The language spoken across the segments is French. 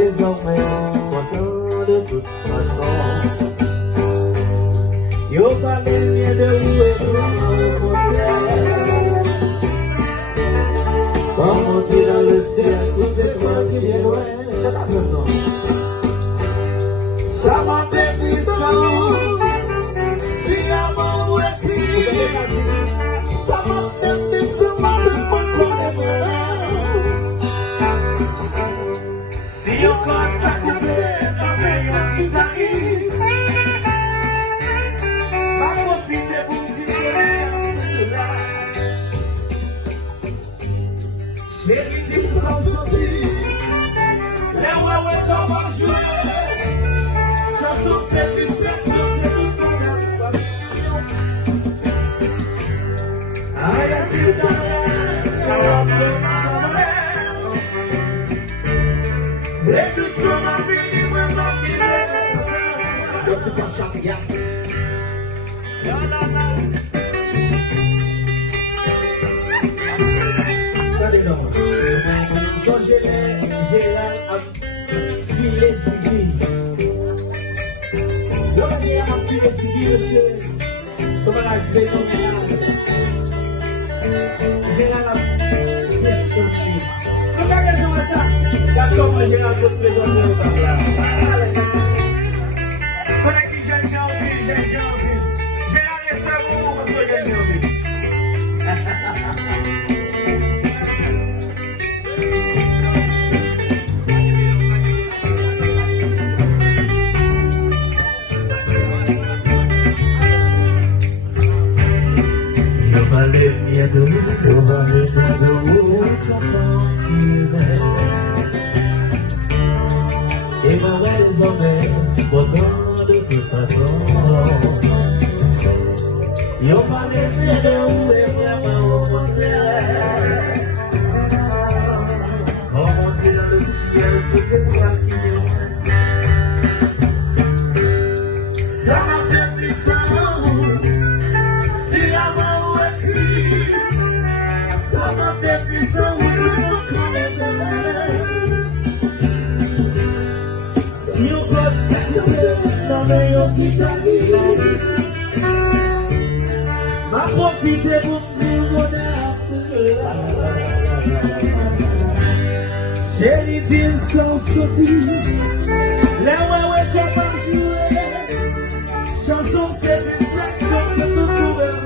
désormais content de toute façon. Yo parlé bien de où et tout au contraire. Comme on dit dans le ciel, toutes ces étoiles qui viennent loin. Ça m'a démis si l'amour est pris. Ça m'a démis si on contact dans meilleur guitariste, va profiter pour me là. Chérie, tu me sens sortir, les ouais comme on joue. Chanson, c'est distraction, c'est tout conversation. Aïe, c'est dans et tout sur ma vie, moi, ma vie, c'est tu vas chanter, yes. La la la. Regardez-moi. Songez Gérald a filé Ziggy. L'homme a filé Ziggy, monsieur. Ça va la phénoménale. Gérald a descendu. Regardez-moi ça. D'accord, moi j'ai la chose présentée au temps là. C'est qui j'ai envie. J'ai la laissé pour parce que j'ai envie. Il fallait bien de vous, et mon raisonnement, pourtant de toute façon. Y'en parlait bien de où et vraiment au contraire. On montait dans le ciel, toutes ces étoiles qui ont. Ça m'a fait du sang, si la mort est écrit. Ça m'a fait du sang, si on peut dans meilleur guitariste, m'a profité pour vous bonheur. Chérie, ils sont sortis, les ouais comment jouer. Chanson, c'est distraction, c'est tout couvert.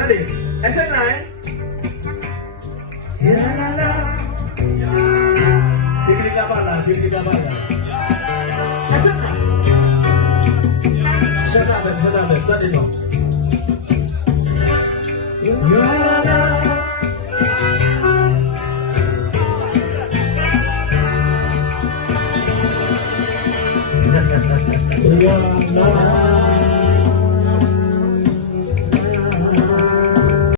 Allez, essaye là, hein? Essaye là. J'adore, attendez-moi. Yeah.